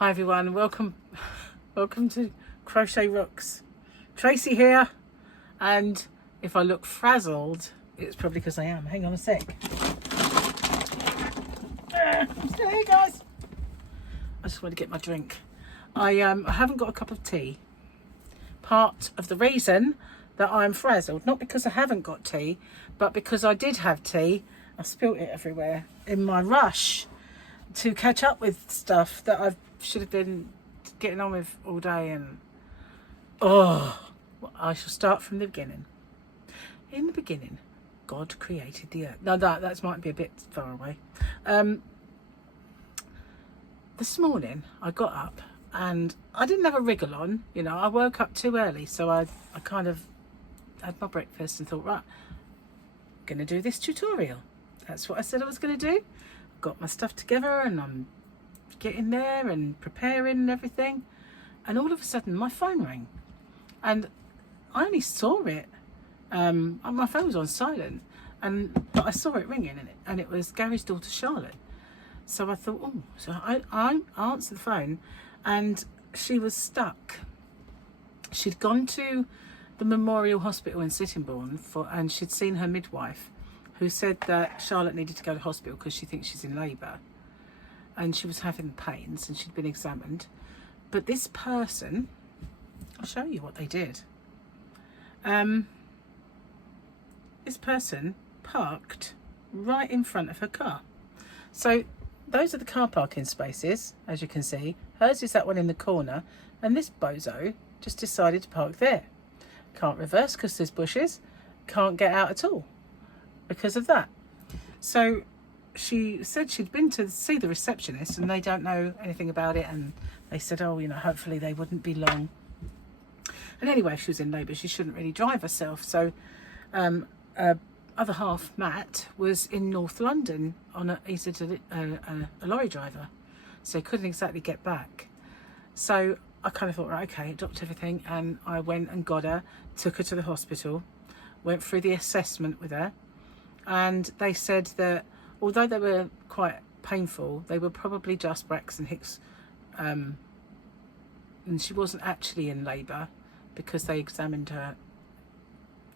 Hi everyone, welcome to Crochet Rooks. Tracy here, and if I look frazzled, it's probably because I am. Hang on a sec. I'm still here, guys. I just want to get my drink. I haven't got a cup of tea. Part of the reason that I'm frazzled, not because I haven't got tea, but because I did have tea. I spilt it everywhere in my rush to catch up with stuff that I should have been getting on with all day. And I shall start from the beginning. In the beginning, God created the earth. No, that might be a bit far away. This morning I got up and I didn't have a wriggle on. You know, I woke up too early, so I kind of had my breakfast and thought, right, I'm gonna do this tutorial. That's what I said I was gonna do. Got my stuff together and I'm getting there and preparing and everything, and all of a sudden my phone rang, and I only saw it. My phone was on silent, but I saw it ringing, and it was Gary's daughter Charlotte. So I thought, so I answered the phone, and she was stuck. She'd gone to the Memorial Hospital in Sittingbourne and she'd seen her midwife, who said that Charlotte needed to go to hospital because she thinks she's in labour, and she was having pains and she'd been examined. But this person, I'll show you what they did. This person parked right in front of her car. So those are the car parking spaces, as you can see. Hers is that one in the corner, and this bozo just decided to park there. Can't reverse because there's bushes, can't get out at all because of that. So she said she'd been to see the receptionist and they don't know anything about it, and they said, hopefully they wouldn't be long. And anyway, if she was in labour, she shouldn't really drive herself. So other half, Matt, was in North London he's a lorry driver, so he couldn't exactly get back. So I kind of thought, right, okay, dropped everything, and I went and got her, took her to the hospital, went through the assessment with her, and they said that although they were quite painful, they were probably just Braxton Hicks, and she wasn't actually in labour because they examined her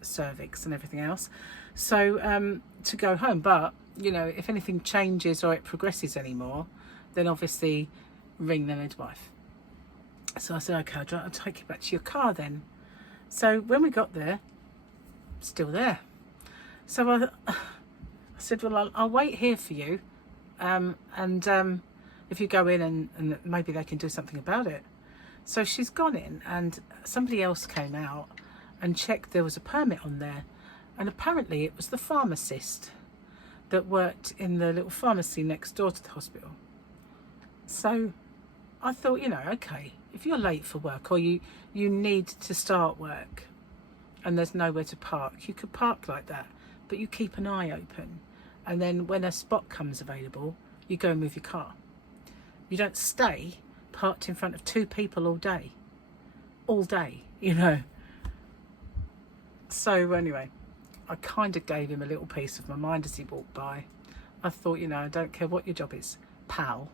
cervix and everything else. So to go home, but if anything changes or it progresses anymore, then obviously ring the midwife. So I said, okay, I'll take you back to your car then. So when we got there, still there. So I said, well, I'll wait here for you, and if you go in and maybe they can do something about it. So she's gone in, and somebody else came out and checked there was a permit on there, and apparently it was the pharmacist that worked in the little pharmacy next door to the hospital. So I thought, okay, if you're late for work or you need to start work and there's nowhere to park, you could park like that, but you keep an eye open, and then when a spot comes available, you go and move your car. You don't stay parked in front of two people all day. So anyway, I kind of gave him a little piece of my mind as he walked by. I thought, I don't care what your job is, pal.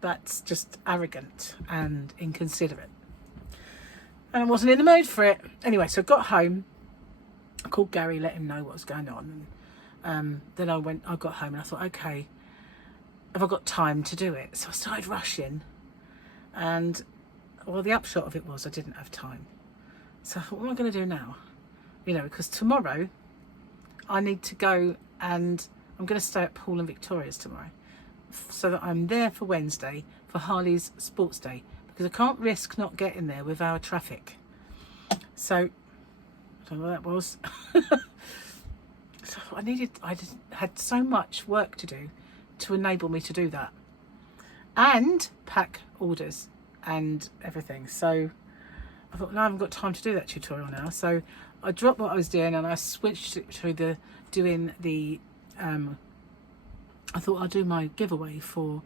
That's just arrogant and inconsiderate. And I wasn't in the mood for it. Anyway, so I got home. I called Gary, let him know what was going on. And then I got home and I thought, okay, have I got time to do it? So I started rushing. And, the upshot of it was I didn't have time. So I thought, what am I going to do now? Because tomorrow I need to go, and I'm going to stay at Paul and Victoria's tomorrow, so that I'm there for Wednesday for Harley's sports day, because I can't risk not getting there with our traffic. So I don't know what that was. So I had so much work to do to enable me to do that and pack orders and everything. So I thought, no, I haven't got time to do that tutorial now. So I dropped what I was doing and I switched it to doing the I thought I'll do my giveaway for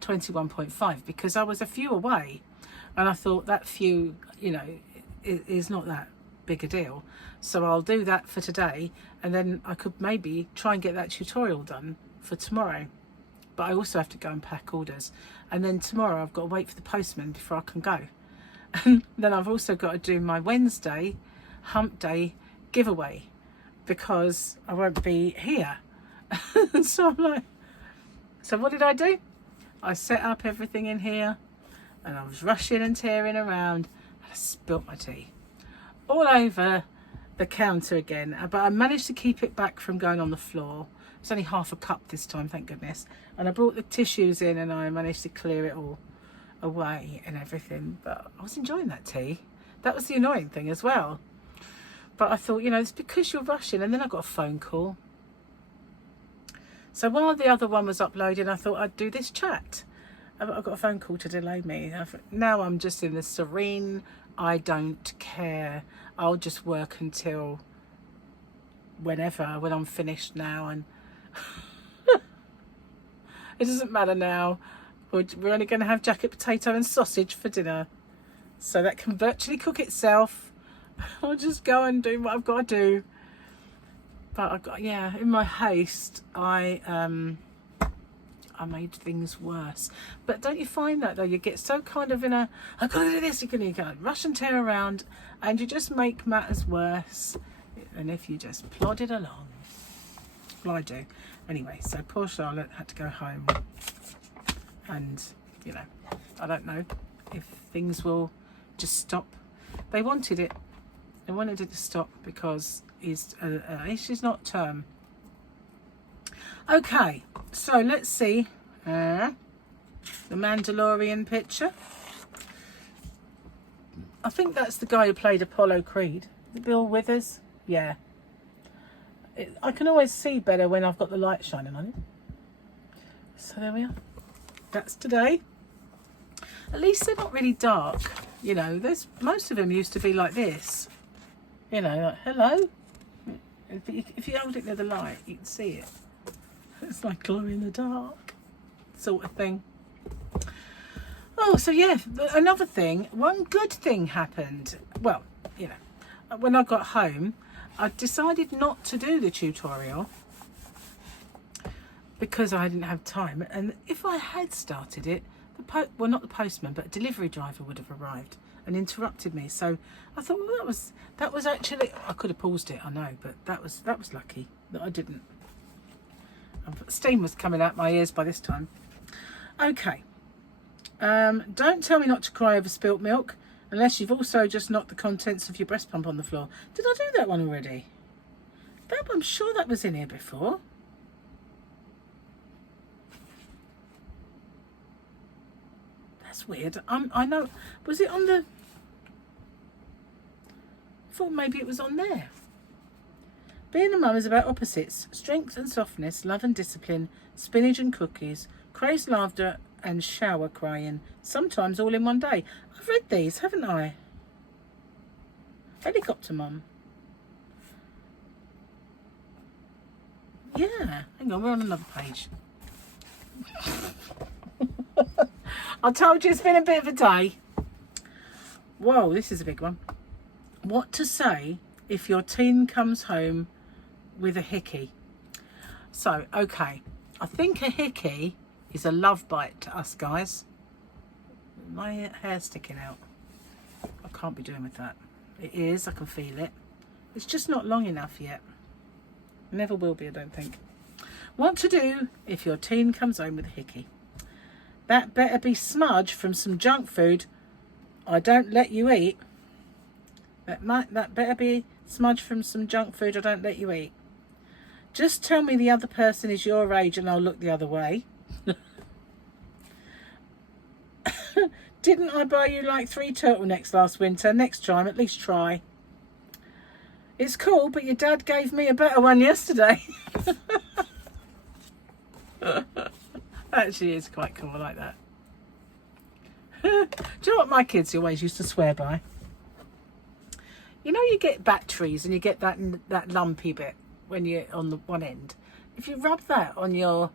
21.5 because I was a few away, and I thought that few, is not that big a deal. So I'll do that for today, and then I could maybe try and get that tutorial done for tomorrow. but I also have to go and pack orders. And then tomorrow I've got to wait for the postman before I can go. And then I've also got to do my Wednesday hump day giveaway because I won't be here. So I'm like, so what did I do? I set up everything in here and I was rushing and tearing around and I spilt my tea all over the counter again, but I managed to keep it back from going on the floor. It's only half a cup this time, thank goodness. And I brought the tissues in and I managed to clear it all away and everything. But I was enjoying that tea. That was the annoying thing as well. But I thought, you know, it's because you're rushing. And then I got a phone call. So while the other one was uploading, I thought I'd do this chat. I got a phone call to delay me. Now I'm just in the serene, I don't care. I'll just work until whenever, when I'm finished now. And it doesn't matter now. We're only going to have jacket potato and sausage for dinner. So that can virtually cook itself. I'll just go and do what I've got to do. But I got, yeah, in my haste, I made things worse. But don't you find that though? You get so kind of in a, I've got to do this, you can rush and tear around and you just make matters worse. And if you just plod it along. Well, I do. Anyway, so poor Charlotte had to go home. And, you know, I don't know if things will just stop. They wanted it. They wanted it to stop because she's not term. Okay, so let's see the Mandalorian picture. I think that's the guy who played Apollo Creed. Bill Withers? Yeah. I can always see better when I've got the light shining on it. So there we are. That's today. At least they're not really dark. You know, most of them used to be like this. You know, like, hello. If you hold it near the light, you can see it. It's like glow in the dark sort of thing. Oh, so yeah, another thing, one good thing happened. Well, you know, when I got home, I decided not to do the tutorial because I didn't have time. And if I had started it, well, not the postman, but a delivery driver would have arrived and interrupted me. So I thought, well, that was actually, I could have paused it, I know, but that was lucky that I didn't. Steam was coming out my ears by this time. Okay. Don't tell me not to cry over spilt milk unless you've also just knocked the contents of your breast pump on the floor. Did I do that one already? I'm sure that was in here before. That's weird. I know. Was it on the... I thought maybe it was on there. Being a mum is about opposites. Strength and softness, love and discipline, spinach and cookies, crazed laughter and shower crying. Sometimes all in one day. I've read these, haven't I? Helicopter Mum. Yeah. Hang on, we're on another page. I told you it's been a bit of a day. Whoa, this is a big one. What to say if your teen comes home with a hickey. So, okay, I think a hickey is a love bite to us guys. My hair's sticking out. I can't be doing with that. It is, I can feel it. It's just not long enough yet. Never will be, I don't think. What to do if your teen comes home with a hickey. That better be smudge from some junk food I don't let you eat. That better be smudge from some junk food I don't let you eat. Just tell me the other person is your age and I'll look the other way. Didn't I buy you like 3 turtlenecks last winter? Next time, at least try. It's cool, but your dad gave me a better one yesterday. Actually, it's quite cool. I like that. Do you know what my kids always used to swear by? You know, you get batteries and you get that lumpy bit when you're on the one end. If you rub that on your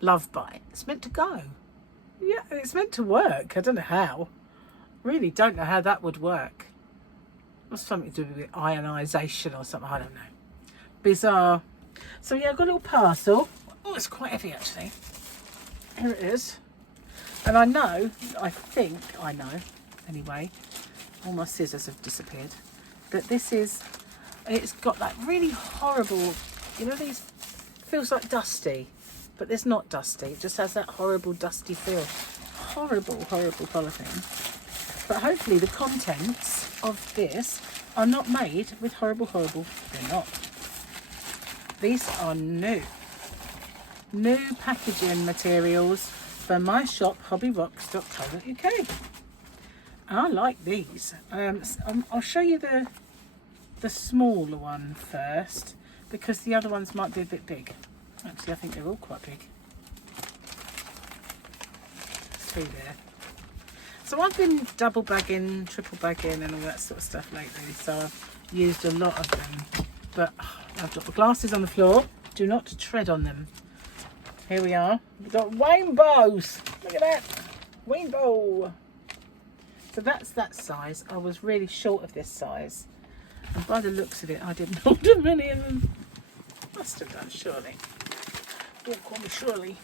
love bite, it's meant to go. Yeah, it's meant to work. I don't know how. Really don't know how that would work. What's something to do with ionisation or something? I don't know. Bizarre. So yeah, I've got a little parcel. Oh, it's quite heavy actually. here it is. And I think I know, anyway, all my scissors have disappeared, that this is, it's got that really horrible, you know, these, feels like dusty, but it's not dusty. It just has that horrible dusty feel. Horrible, horrible polythene. But hopefully the contents of this are not made with horrible, they're not. These are new packaging materials for my shop, hobbyrocks.co.uk. I like these. I'll show you the smaller one first, because the other ones might be a bit big. Actually, I think they're all quite big. See there. So I've been double bagging, triple bagging and all that sort of stuff lately, so I've used a lot of them. But I've got the glasses on the floor. Do not tread on them. Here we are. We've got rainbows. Look at that. Rainbow. So that's that size. I was really short of this size. And by the looks of it, I didn't order many of them. Must have done, surely. Don't call me Shirley.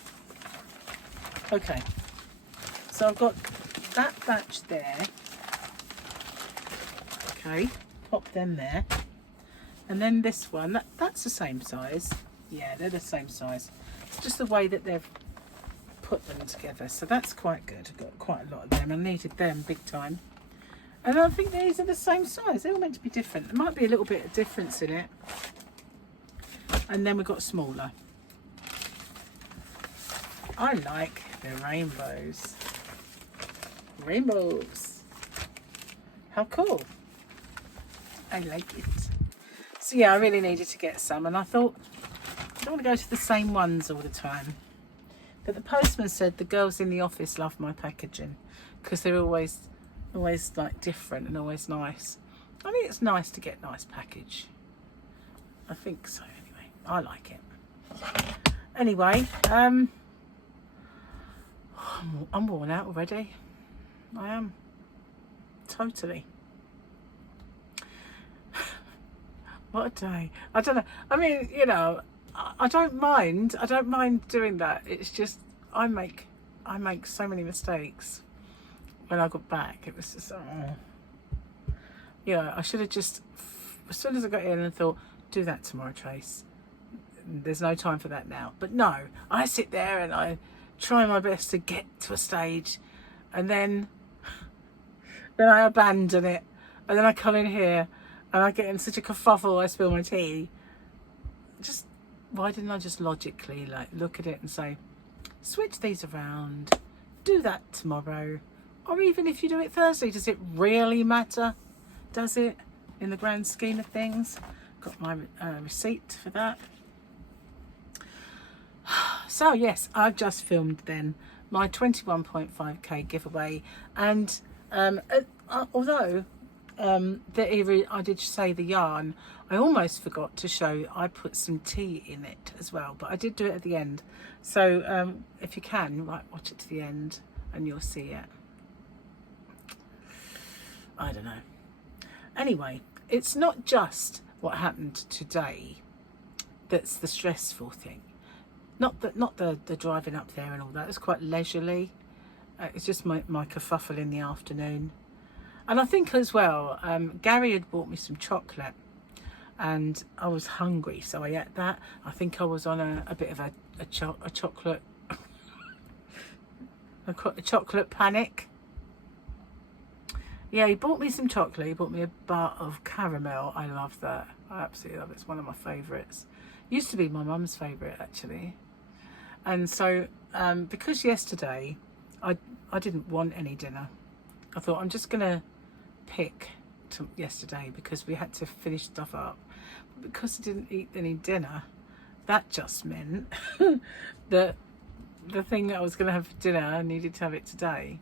Okay. So I've got that batch there. Okay. Pop them there. And then this one, that's the same size. Yeah, they're the same size. It's just the way that they've put them together. So that's quite good. I've got quite a lot of them. I needed them big time. And I think these are the same size. They're all meant to be different. There might be a little bit of difference in it. And then we've got smaller. I like the rainbows. Rainbows. How cool. I like it. So yeah, I really needed to get some, and I thought I don't want to go to the same ones all the time. But the postman said the girls in the office love my packaging because they're always like different and always nice. I think it's nice to get nice package. I think so anyway. I like it. Anyway, I'm worn out already. I am. Totally. What a day. I don't know. I mean, you know, I don't mind. I don't mind doing that. It's just I make so many mistakes. When I got back, it was just yeah, I should have just, as soon as I got in and thought, do that tomorrow, Trace. There's no time for that now. But no, I sit there and I try my best to get to a stage, and then I abandon it, and then I come in here and I get in such a kerfuffle, I spill my tea. Just, why didn't I just logically like look at it and say, switch these around, do that tomorrow, or even if you do it Thursday, does it really matter? Does it, in the grand scheme of things? Got my receipt for that. So yes, I've just filmed then my 21.5k giveaway, and although I did say the yarn, I almost forgot to show I put some tea in it as well, but I did do it at the end. So if you can, right, watch it to the end and you'll see it. I don't know. Anyway, it's not just what happened today that's the stressful thing. Not the driving up there and all that. It's quite leisurely. It's just my kerfuffle in the afternoon. And I think as well, Gary had bought me some chocolate and I was hungry, so I ate that. I think I was on a bit of a chocolate a chocolate panic. Yeah, he bought me some chocolate. He bought me a bar of caramel. I love that. I absolutely love it. It's one of my favourites. Used to be my mum's favourite actually. And so because yesterday I didn't want any dinner, I thought I'm just gonna pick yesterday because we had to finish stuff up. But because I didn't eat any dinner, that just meant that the thing that I was gonna have for dinner, I needed to have it today.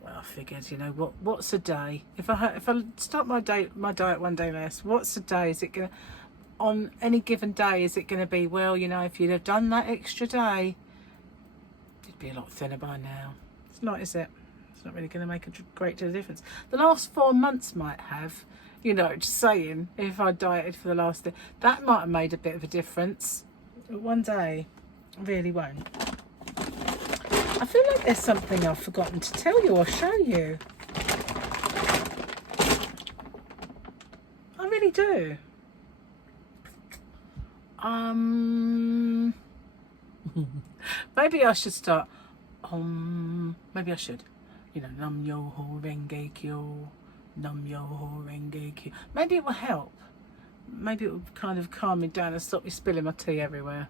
Well, I figured, you know, what's a day? If I start my diet one day less, what's a day? Is it gonna, on any given day, is it gonna be, well, you know, if you'd have done that extra day, you'd be a lot thinner by now. It's not, is it? It's not really going to make a great deal of difference. The last 4 months might have, you know, just saying, if I dieted for the last day, that might have made a bit of a difference. But one day, really won't. I feel like there's something I've forgotten to tell you or show you. I really do. Maybe I should start. Maybe I should. You know, Nam Yo Ho Renge Kyo, Nam Yo Ho Renge Kyo. Maybe it will help. Maybe it will kind of calm me down and stop me spilling my tea everywhere.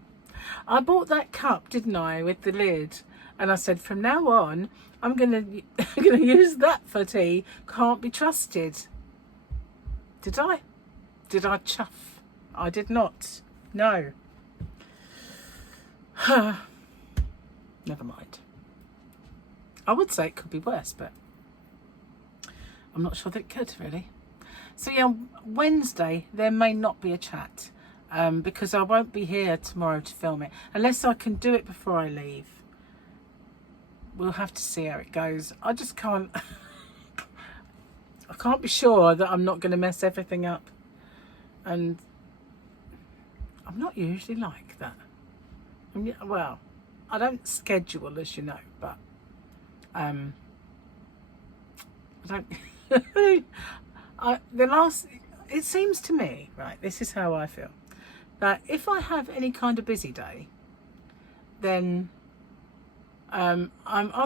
I bought that cup, didn't I, with the lid, and I said from now on I'm gonna use that for tea. Can't be trusted. Did I? Did I chuff? I did not. No. Never mind. I would say it could be worse, but I'm not sure that it could, really. So yeah, Wednesday there may not be a chat because I won't be here tomorrow to film it unless I can do it before I leave. We'll have to see how it goes. I just can't. I can't be sure that I'm not going to mess everything up, and I'm not usually like that. Well, I don't schedule, as you know, but I don't. It seems to me, right, this is how I feel, that if I have any kind of busy day, then I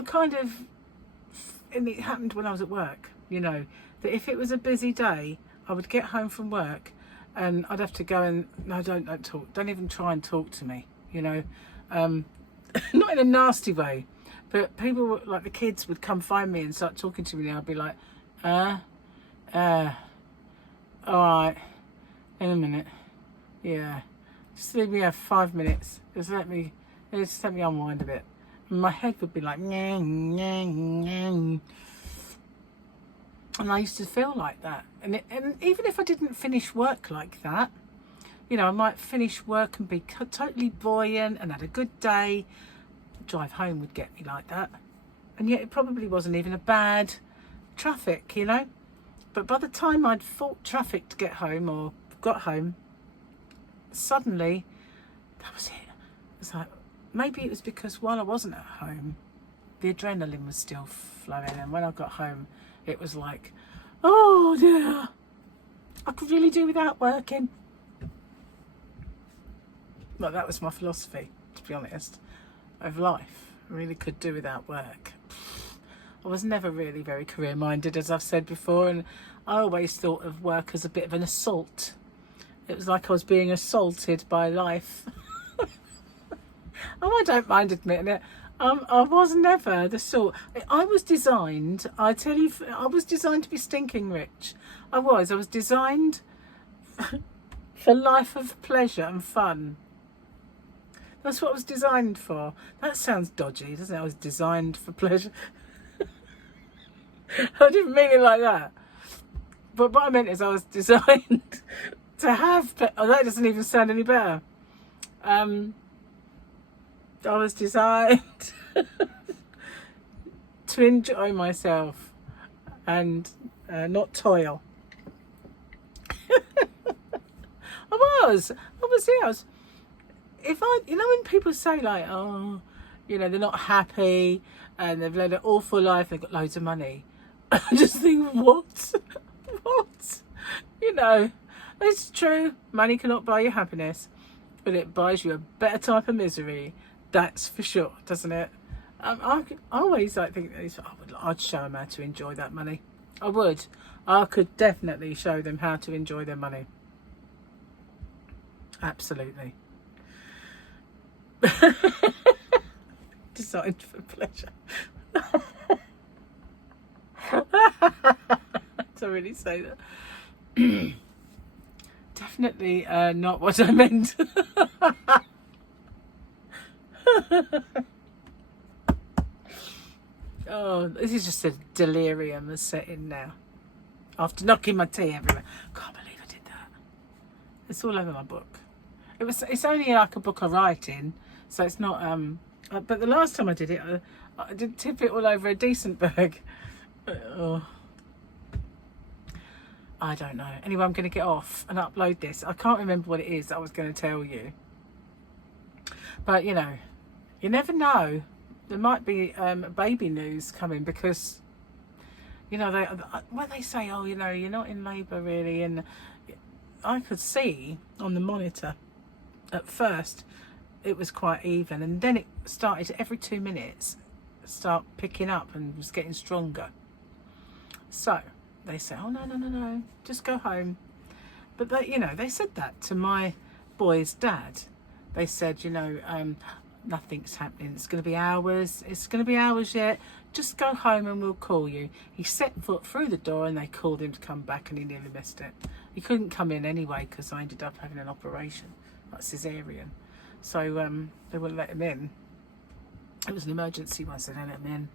kind of, and it happened when I was at work, you know, that if it was a busy day, I would get home from work and I'd have to go and, no, don't talk, don't even try and talk to me, you know, not in a nasty way, but people, like the kids, would come find me and start talking to me and I'd be like, alright, in a minute, yeah, just leave me have 5 minutes, just let me unwind a bit. And my head would be like, nyang, nyang, nyang. And I used to feel like that, and even if I didn't finish work like that, you know, I might finish work and be totally buoyant and had a good day. Drive home would get me like that, and yet it probably wasn't even a bad traffic, you know. But by the time I'd fought traffic to get home or got home, suddenly that was it. It's like, maybe it was because while I wasn't at home, the adrenaline was still flowing, and when I got home, it was like, oh dear, I could really do without working. Well, that was my philosophy, to be honest, of life. I really could do without work. I was never really very career-minded, as I've said before, and I always thought of work as a bit of an assault. It was like I was being assaulted by life. Oh, I don't mind admitting it. I was never the sort. I was designed, I tell you, I was designed to be stinking rich. I was designed for life of pleasure and fun. That's what I was designed for. That sounds dodgy, doesn't it? I was designed for pleasure. I didn't mean it like that. But what I meant is I was designed to have... Oh, that doesn't even sound any better. I was designed to enjoy myself and not toil. I was. If I, you know, when people say like, oh, you know, they're not happy and they've led an awful life, they've got loads of money, I just think, what? You know, it's true. Money cannot buy you happiness, but it buys you a better type of misery. That's for sure, doesn't it? I always like think I'd show them how to enjoy that money. I would. I could definitely show them how to enjoy their money. Absolutely. Designed for pleasure. To really say that. Definitely not what I meant. Oh, this is just a delirium that's set in now. After knocking my tea everywhere. Can't believe I did that. It's all over my book. It's only like a book I write in, so it's not but the last time I did it, I did tip it all over a decent bag. Oh. I don't know. Anyway, I'm going to get off and upload this. I can't remember what it is that I was going to tell you. But, you know, you never know. there might be baby news coming, because you know, when they say, oh, you know, you're not in labour really, and I could see on the monitor at first it was quite even, and then it started every 2 minutes start picking up and was getting stronger. So they say, oh no, just go home. But they, you know, they said that to my boy's dad. They said, you know, nothing's happening, it's going to be hours, yet, just go home and we'll call you. He set foot through the door and they called him to come back, and he nearly missed it. He couldn't come in anyway because I ended up having an operation, like cesarean, so they wouldn't let him in. It was an emergency one, so they let him in.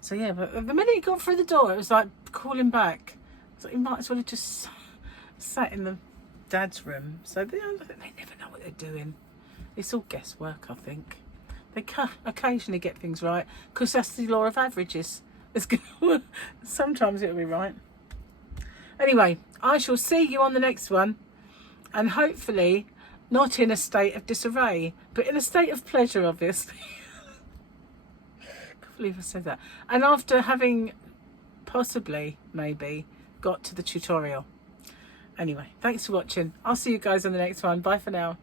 So yeah, but the minute he got through the door, it was like calling back. So he might as well have just sat in the dad's room. So they never know what they're doing. It's all guesswork, I think. They can occasionally get things right, because that's the law of averages. Sometimes it'll be right. Anyway, I shall see you on the next one, and hopefully not in a state of disarray, but in a state of pleasure, obviously. Can't believe I said that. And after having possibly, maybe, got to the tutorial. Anyway, thanks for watching. I'll see you guys on the next one. Bye for now.